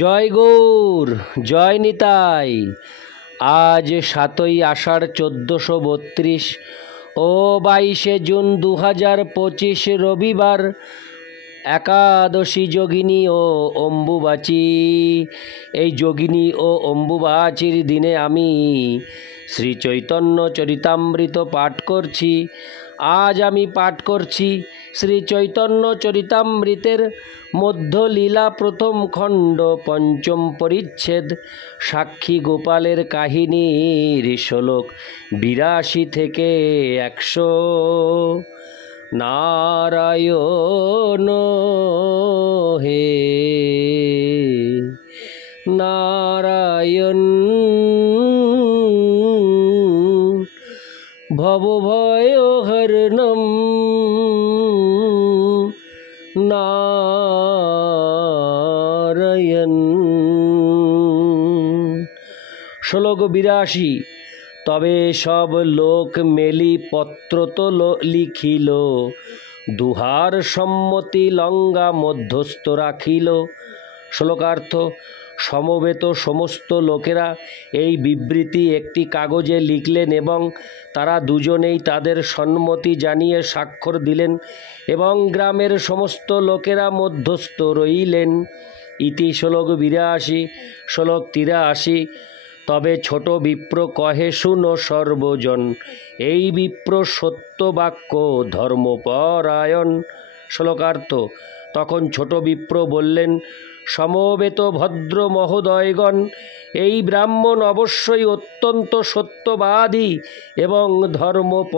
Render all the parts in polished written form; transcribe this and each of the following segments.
জয় গৌর, জয় নিতাই। আজ 7ই আষাঢ় 1432 ও 22শে জুন 2025 রবিবার, একাদশী যোগিনী ও অম্বুবাচী। এই যোগিনী ও অম্বুবাচীর দিনে আমি শ্রী চৈতন্য চরিতামৃত পাঠ করছি। আজ আমি পাঠ করছি শ্রী চৈতন্য চরিতামৃতের মধ্যলীলা প্রথম খণ্ড পঞ্চম পরিচ্ছেদ সাক্ষী গোপালের কাহিনীর শ্লোক 82 থেকে 100। নারায়ণ হে নারায়ণ, ভবভয়হরণম নারায়ণ। শ্লোক 82। তবে সব লোক মেলি পত্র তো লিখিল, দুহার সম্মতি লঙ্ঘা মধ্যস্থ রাখিল। শ্লোকার্থ: সমবেত সমস্ত লোকেরা এই বিবৃতি একটি কাগজে লিখলেন এবং তারা দুজনেই তাদের সম্মতি জানিয়ে স্বাক্ষর দিলেন এবং গ্রামের সমস্ত লোকেরা মধ্যস্থ রইলেন। ইতি শ্লোক 82। শ্লোক 83। তবে ছোট বিপ্র কহে শুনো সর্বজন, এই বিপ্র সত্য বাক্য ধর্মপরায়ণ। শ্লোকার্থ: তখন ছোট বিপ্র বললেন, সমবেত ভদ্র মহোদয়গণ, এই ব্রাহ্মণ অবশ্যই অত্যন্ত সত্যবাদী এবং ধর্মপরায়ণ।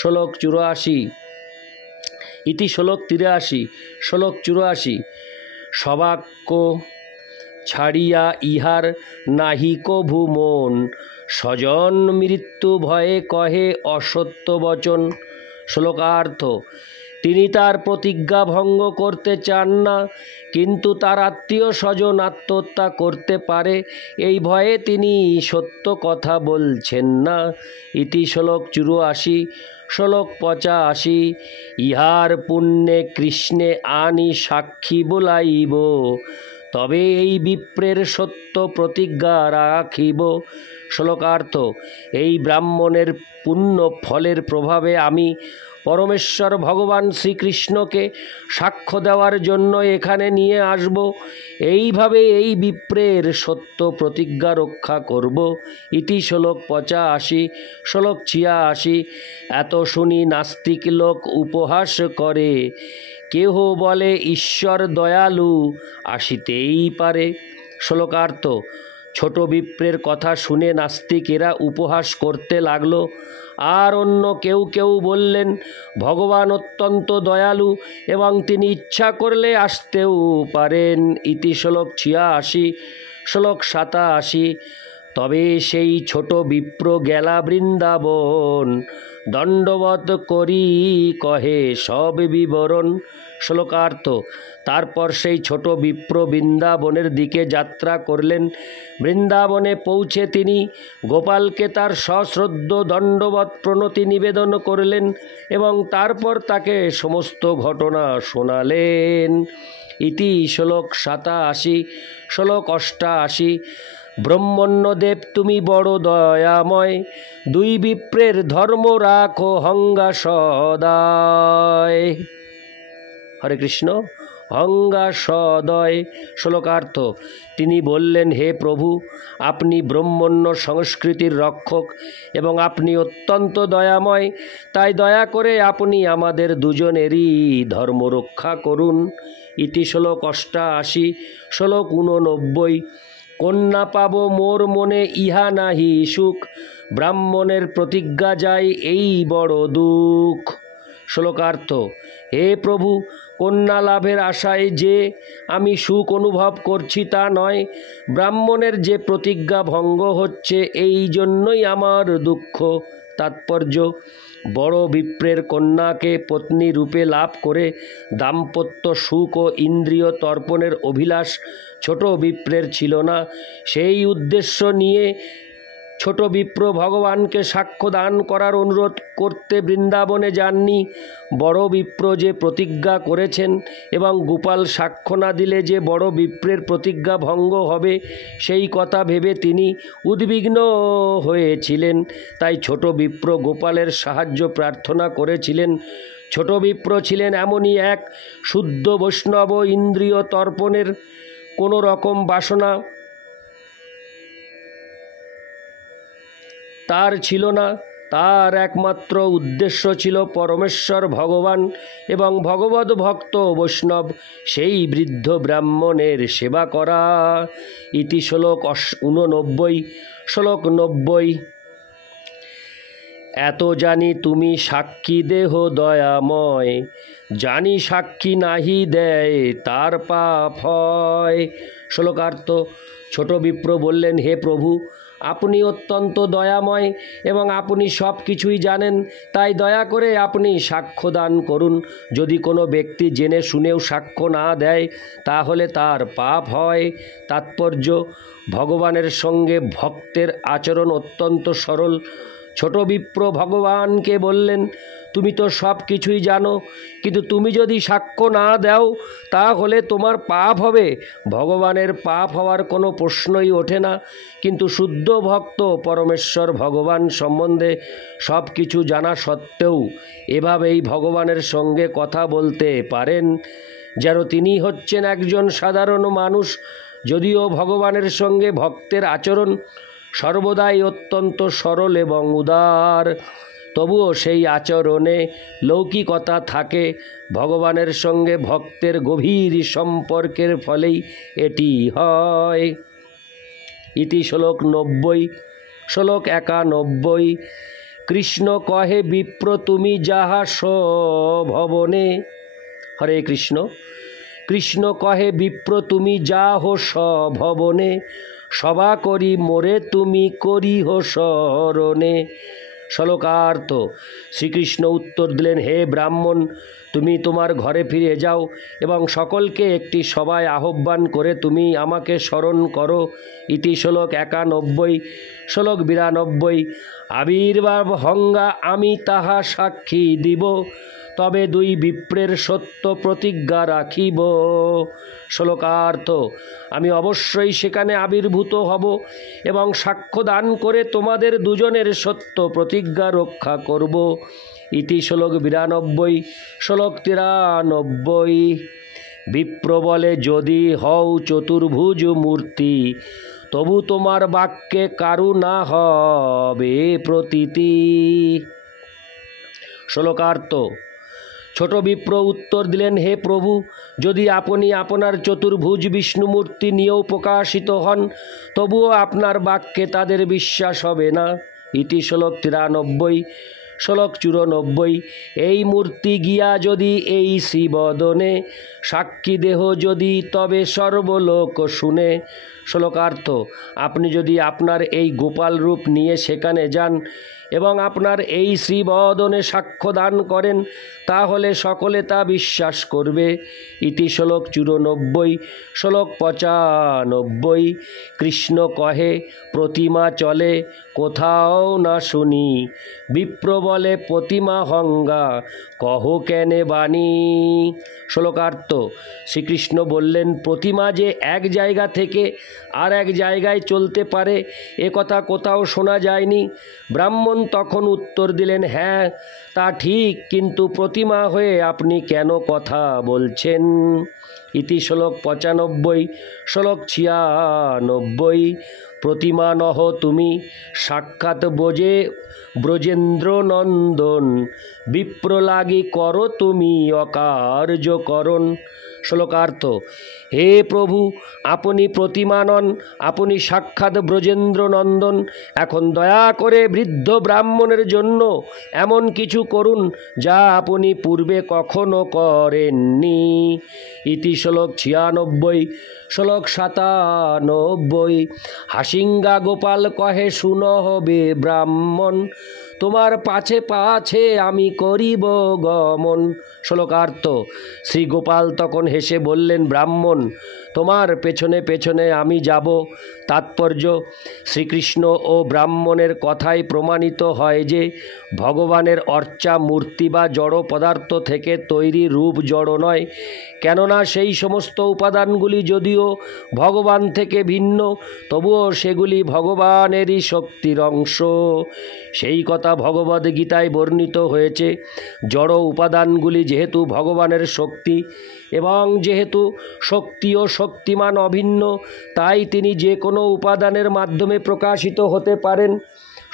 শ্লোক 84। ইতি শ্লোক 83। শ্লোক 84। সবাক্য ছাড়িয়া ইহার নাহি কভু মন, স্বজন মৃত্যু ভয়ে কহে অসত্য বচন। শ্লোকার্থ: তিনি তার প্রতিজ্ঞা ভঙ্গ করতে চান না, কিন্তু তার আত্মীয় স্বজন আত্মহত্যা করতে পারে এই ভয়ে তিনি সত্য কথা বলছেন না। ইতি শ্লোক 84। শ্লোক 85। ইহার পুণ্যে কৃষ্ণে আনি সাক্ষী বলাইব, তবে এই বিপ্রের সত্য প্রতিজ্ঞা রাখিব। শ্লোকার্থ: এই ব্রাহ্মণের পুণ্য ফলের প্রভাবে আমি পরমেশ্বর ভগবান শ্রীকৃষ্ণকে সাক্ষ্য দেওয়ার জন্য এখানে নিয়ে আসব। এইভাবে এই বিপ্রের সত্য প্রতিজ্ঞা রক্ষা করব। ইতি শ্লোক 85। শ্লোক 86। এত শুনি নাস্তিক লোক উপহাস করে, কেহ বলে ঈশ্বর দয়ালু আসিতেই পারে। শ্লোকার্থ: ছোট বিপ্রের কথা শুনে নাস্তিকেরা উপহাস করতে লাগলো। আর অন্য কেউ কেউ বললেন, ভগবান অত্যন্ত দয়ালু এবং তিনি ইচ্ছা করলে আসতেও পারেন। ইতি শ্লোক 86। শ্লোক 87। তবে সেই ছোট বিপ্র গেলা বৃন্দাবন, দণ্ডবত করি কহে সব বিবরণ। শ্লোকার্থ: তারপর সেই ছোট বিপ্র বৃন্দাবনের দিকে যাত্রা করলেন। বৃন্দাবনে পৌঁছে তিনি গোপালকে তার সশ্রদ্ধ দণ্ডবত প্রণতি নিবেদন করলেন এবং তারপর তাকে সমস্ত ঘটনা শোনালেন। ইতি শ্লোক 87। শ্লোক 88। ব্রহ্মণ্যদেব তুমি বড় দয়াময়, দুই বিপ্রের ধর্ম রাখো হঙ্গা সদায়। হরে কৃষ্ণ। হঙ্গা সদয়। শ্লোকার্থ: তিনি বললেন, হে প্রভু, আপনি ব্রহ্মণ্য সংস্কৃতির রক্ষক এবং আপনি অত্যন্ত দয়াময়, তাই দয়া করে আপনি আমাদের দুজনেরই ধর্ম রক্ষা করুন। ইতি শ্লোক 88। শ্লোক 89। কন্যা পাব মোর মনে ইহা নাহি সুখ, ব্রাহ্মণের প্রতিজ্ঞা যায় এই বড় দুঃখ। শ্লোকার্থ: হে প্রভু, কন্যা লাভের আশায় যে আমি সুখ অনুভব করছি তা নয়, ব্রাহ্মণের যে প্রতিজ্ঞা ভঙ্গ হচ্ছে এই জন্যই আমার দুঃখ। তাৎপর্য: বড় বিপ্রের কন্যাকে পত্নী রূপে লাভ করে দাম্পত্য সুখ ও ইন্দ্রিয় তর্পণের অভিলাষ ছোট বিপ্রের ছিল না। সেই উদ্দেশ্য নিয়ে ছোট বিপ্র ভগবানকে সাক্ষ্য দান করার অনুরোধ করতে বৃন্দাবনে যাননি। বড় বিপ্র যে প্রতিজ্ঞা করেছেন এবং গোপাল সাক্ষ্য না দিলে যে বড় বিপ্রের প্রতিজ্ঞা ভঙ্গ হবে সেই কথা ভেবে তিনি উদ্বিগ্ন হয়েছিলেন। তাই ছোট বিপ্র গোপালের সাহায্য প্রার্থনা করেছিলেন। ছোট বিপ্র ছিলেন এমনই এক শুদ্ধ বৈষ্ণব, ইন্দ্রিয় তর্পণের কোনো রকম বাসনা তার ছিল না। তার একমাত্র উদ্দেশ্য ছিল পরমেশ্বর ভগবান এবং ভগবদ ভক্ত বৈষ্ণব সেই বৃদ্ধ ব্রাহ্মণের সেবা করা। ইতি শ্লোক 89। শ্লোক 90। এত জানি তুমি সাক্ষী দেহ দয়াময়, জানি সাক্ষী নাহি দেয় তার পাপ হয়। শ্লোকার্থ। ছোট বিপ্র বললেন, হে প্রভু, আপনি অত্যন্ত দয়াময় এবং আপনি সব কিছুই জানেন, তাই দয়া করে আপনি সাক্ষ্য দান করুন। যদি কোনো ব্যক্তি জেনে শুনেও সাক্ষ্য না দেয় তাহলে তার পাপ হয়। তাৎপর্য: ভগবানের সঙ্গে ভক্তের আচরণ অত্যন্ত সরল। ছোট বিপ্র ভগবানকে বললেন, তুমি তো সব কিছুই জানো, কিন্তু তুমি যদি সাক্ষ্য না দাও তাহলে তোমার পাপ হবে। ভগবানের পাপ হওয়ার কোনো প্রশ্নই ওঠে না। কিন্তু শুদ্ধ ভক্ত পরমেশ্বর ভগবান সম্বন্ধে সব কিছু জানা সত্ত্বেও এভাবেই ভগবানের সঙ্গে কথা বলতে পারেন যেন তিনি হচ্ছেন একজন সাধারণ মানুষ। যদিও ভগবানের সঙ্গে ভক্তের আচরণ সর্বদাই অত্যন্ত সরল এবং উদার, তবুও সেই আচরণে লৌকিকতা থাকে। ভগবানের সঙ্গে ভক্তের গভীর সম্পর্কের ফলেই এটি হয়। ইতি শ্লোক 90। শ্লোক 91। কৃষ্ণ কহে বিপ্র তুমি যাহা স্বভবনে। হরে কৃষ্ণ। কৃষ্ণ কহে বিপ্র তুমি যাহ স্বভবনে, সভা করি মোরে তুমি করিহ শরণে। শ্লোকার্থ। শ্রীকৃষ্ণ উত্তর দিলেন, হে ব্রাহ্মণ, তুমি তোমার ঘরে ফিরে যাও এবং সকলকে একটি সভায় আহ্বান করে তুমি আমাকে স্মরণ করো। ইতি শ্লোক 91। শ্লোক 92। আবির্ভাব হঙ্গা আমি তাহা সাক্ষী দিব, তবে দুই বিপ্রের সত্য প্রতিজ্ঞা রাখিব। শ্লোকার্থ। আমি অবশ্যই সেখানে আবির্ভূত হব এবং সাক্ষ্য দান করে তোমাদের দুজনের সত্য প্রতিজ্ঞা রক্ষা করব। ইতি শ্লোক 92। শ্লোক 93। বিপ্র বলে, যদি হও চতুর্ভুজ মূর্তি, তবু তোমার বাক্যে কারু না হবে প্রতীতি। শ্লোকার্থ। ছোট বিপ্র উত্তর দিলেন, হে প্রভু, যদি আপনি আপনার চতুর্ভুজ বিষ্ণুমূর্তি নিয়েও প্রকাশিত হন তবুও আপনার বাক্যে তাদের বিশ্বাস হবে না। ইতি শ্লোক 93। শ্লোক 94। এই মূর্তি গিয়া যদি এই শ্রীবদনে, সাক্ষী দেহ যদি তবে সর্বলোক শুনে। শ্লোকার্থ। আপনি যদি আপনার এই গোপাল রূপ নিয়ে সেখানে যান এবং আপনার এই শ্রীবদনে সাক্ষ্য দান করেন তাহলে সকলে তা বিশ্বাস করবে। ইতি শ্লোক 94। শ্লোক 95। কৃষ্ণ কহে প্রতিমা চলে কোথাও না শুনি, বিপ্র বলে প্রতিমা হঙ্গা কহ কেনে বাণী। শ্লোকার্থ। শ্রীকৃষ্ণ বললেন, প্রতিমা যে এক জায়গা থেকে আর এক জায়গায় চলতে পারে এ কথা কোথাও শোনা যায়নি। ব্রাহ্মণ তখন উত্তর দিলেন, হ্যাঁ তা ঠিক, কিন্তু প্রতিমা হয়ে আপনি কেন কথা বলছেন। ইতি শ্লোক 95। শ্লোক 96। প্রতিমা নহ তুমি, সাক্ষাৎ ব্রজেন্দ্র নন্দন, বিপ্র লাগি করো তুমি অকার্যকরণ। শ্লোকার্থ। হে প্রভু, আপনি প্রতিমা নন, আপনি সাক্ষাৎ ব্রজেন্দ্র নন্দন। এখন দয়া করে বৃদ্ধ ব্রাহ্মণের জন্য এমন কিছু করুন যা আপনি পূর্বে কখনো করেননি। ইতি শ্লোক 96। শ্লোক 97। হাসিঙ্গা গোপাল কহে শুনো হবে ব্রাহ্মণ, তোমার পাছে পাছে আমি করিব গমন। শ্লোকার্থ। শ্রী গোপাল তখন হেসে বললেন, ব্রাহ্মণ, তোমার পেছনে পেছনে আমি যাব। তাৎপর্য, শ্রীকৃষ্ণ ও ব্রাহ্মণের কথাই প্রমাণিত হয় যে ভগবানের অর্চা মূর্তি বা জড় পদার্থ থেকে তৈরি রূপ জড় নয়। কেননা সেই সমস্ত উপাদানগুলি যদিও ভগবান থেকে ভিন্ন, তবুও সেগুলি ভগবানেরই শক্তির অংশ। সেই কথা ভগবদ্গীতায় বর্ণিত হয়েছে। জড় উপাদানগুলি যেহেতু ভগবানের শক্তি এবং যেহেতু শক্তি ও শক্তিমান অভিন্ন, তাই তিনি যে কোনো উপাদানের মাধ্যমে প্রকাশিত হতে পারেন।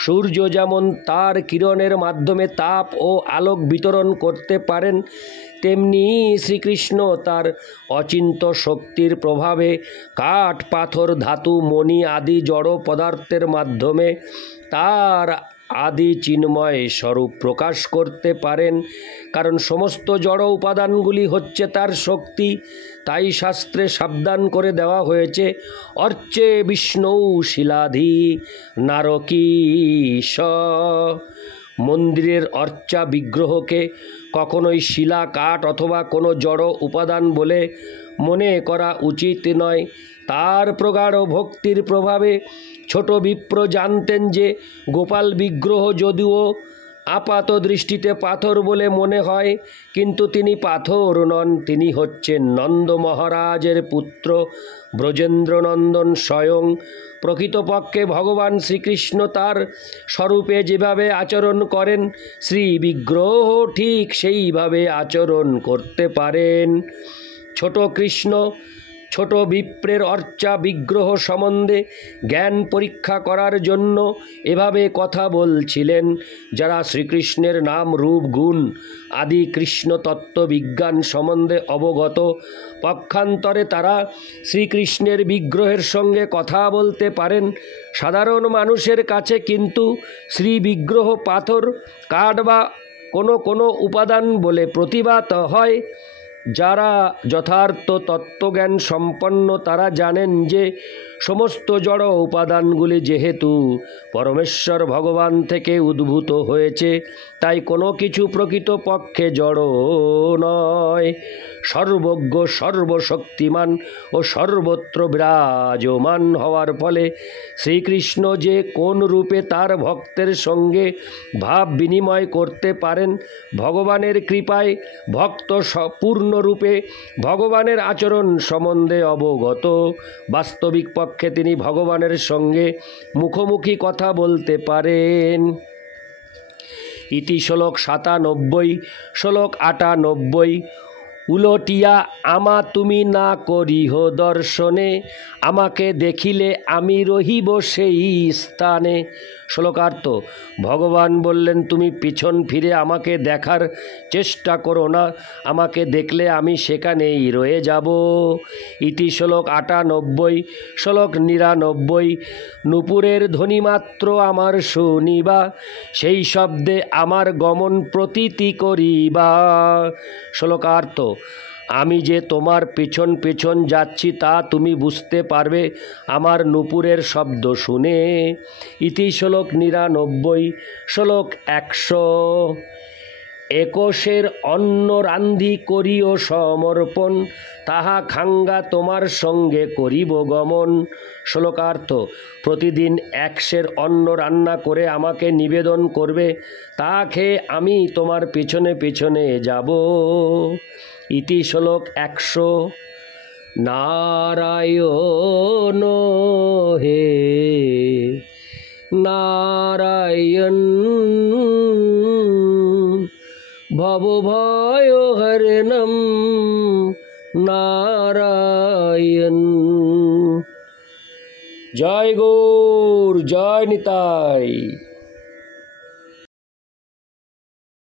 সূর্য যেমন তার কিরণের মাধ্যমে তাপ ও আলোক বিতরণ করতে পারেন, তেমনি শ্রীকৃষ্ণ তার অচিন্ত শক্তির প্রভাবে কাঠ, পাথর, ধাতু, মণি আদি জড় পদার্থের মাধ্যমে তার আদি চিন্ময় স্বরূপ প্রকাশ করতে পারেন। কারণ সমস্ত জড় উপাদানগুলি হচ্ছে তার শক্তি। তাই শাস্ত্রে সাবধান করে দেওয়া হয়েছে, অর্চে বিষ্ণু শিলাধি নারকীশ। মন্দিরের অর্চা বিগ্রহকে কখনোই শিলা, কাঠ অথবা কোনো জড় উপাদান বলে মনে করা উচিত নয়। তার প্রগাঢ় ভক্তির প্রভাবে ছোট বিপ্র জানতেন যে গোপাল বিগ্রহ যদিও আপাত দৃষ্টিতে পাথর বলে মনে হয়, কিন্তু তিনি পাথর নন, তিনি হচ্ছেন নন্দ মহারাজের পুত্র ব্রজেন্দ্রনন্দন স্বয়ং। প্রকৃতপক্ষে ভগবান শ্রীকৃষ্ণ তার স্বরূপে যেভাবে আচরণ করেন, শ্রী বিগ্রহ ঠিক সেইভাবে আচরণ করতে পারেন। ছোট কৃষ্ণ ছোট বিপ্রের অর্চা বিগ্রহ সম্বন্ধে জ্ঞান পরীক্ষা করার জন্য এভাবে কথা বলছিলেন। যারা শ্রীকৃষ্ণের নাম, রূপ, গুণ আদি কৃষ্ণ তত্ত্ববিজ্ঞান সম্বন্ধে অবগত, পক্ষান্তরে তারা শ্রীকৃষ্ণের বিগ্রহের সঙ্গে কথা বলতে পারেন। সাধারণ মানুষের কাছে কিন্তু শ্রী বিগ্রহ পাথর, কাঠ বা কোনো উপাদান বলে প্রতিভাত হয়। যারা যথার্থ তত্ত্বজ্ঞান সম্পন্ন তারা জানেন যে সমস্ত জড় উপাদানগুলি যেহেতু পরমেশ্বর ভগবান থেকে উদ্ভূত হয়েছে, তাই কোনো কিছু প্রকৃতপক্ষে জড় নয়। সর্বজ্ঞ, সর্বশক্তিমান ও সর্বত্র বিরাজমান হওয়ার ফলে শ্রীকৃষ্ণ যে কোন রূপে তার ভক্তের সঙ্গে ভাব বিনিময় করতে পারেন, ভগবানের কৃপায় ভক্ত পূর্ণরূপে ভগবানের আচরণ সম্বন্ধে অবগত। বাস্তবিক পক্ষে তিনি ভগবানের সঙ্গে মুখোমুখি কথা বলতে পারেন। ইতি শ্লোক 97। শ্লোক 98। উলটিয়া আমা তুমি না করিহ দর্শনে, আমাকে দেখিলে আমি রহিব সেই স্থানে। শ্লোকার্থ। ভগবান বললেন, তুমি পিছন ফিরে আমাকে দেখার চেষ্টা করো না, আমাকে দেখলে আমি সেখানেই রয়ে যাব। ইতি শ্লোক 98। শ্লোক 99। নূপুরের ধ্বনিমাত্র আমার শুনিবা, সেই শব্দে আমার গমন প্রতীতি করিবা। শ্লোকার্থ। আমি যে তোমার পেছন পেছন যাচ্ছি তা তুমি বুঝতে পারবে আমার নূপুরের শব্দ শুনে। ইতি শ্লোক 99। শ্লোক 100। 21 অন্ন রান্ধি করিও সমর্পণ, তাহা খাঙ্গা তোমার সঙ্গে করিব গমন। শ্লোকার্থ। প্রতিদিন 21 অন্ন রান্না করে আমাকে নিবেদন করবে, তা খেয়ে আমি তোমার পেছনে পেছনে যাব। ইতি শ্লোক 100। নারায়ণ হে নারায়ণ, ভবভয় হরণম নারায়ণ। জয় গৌর, জয় নিতাই।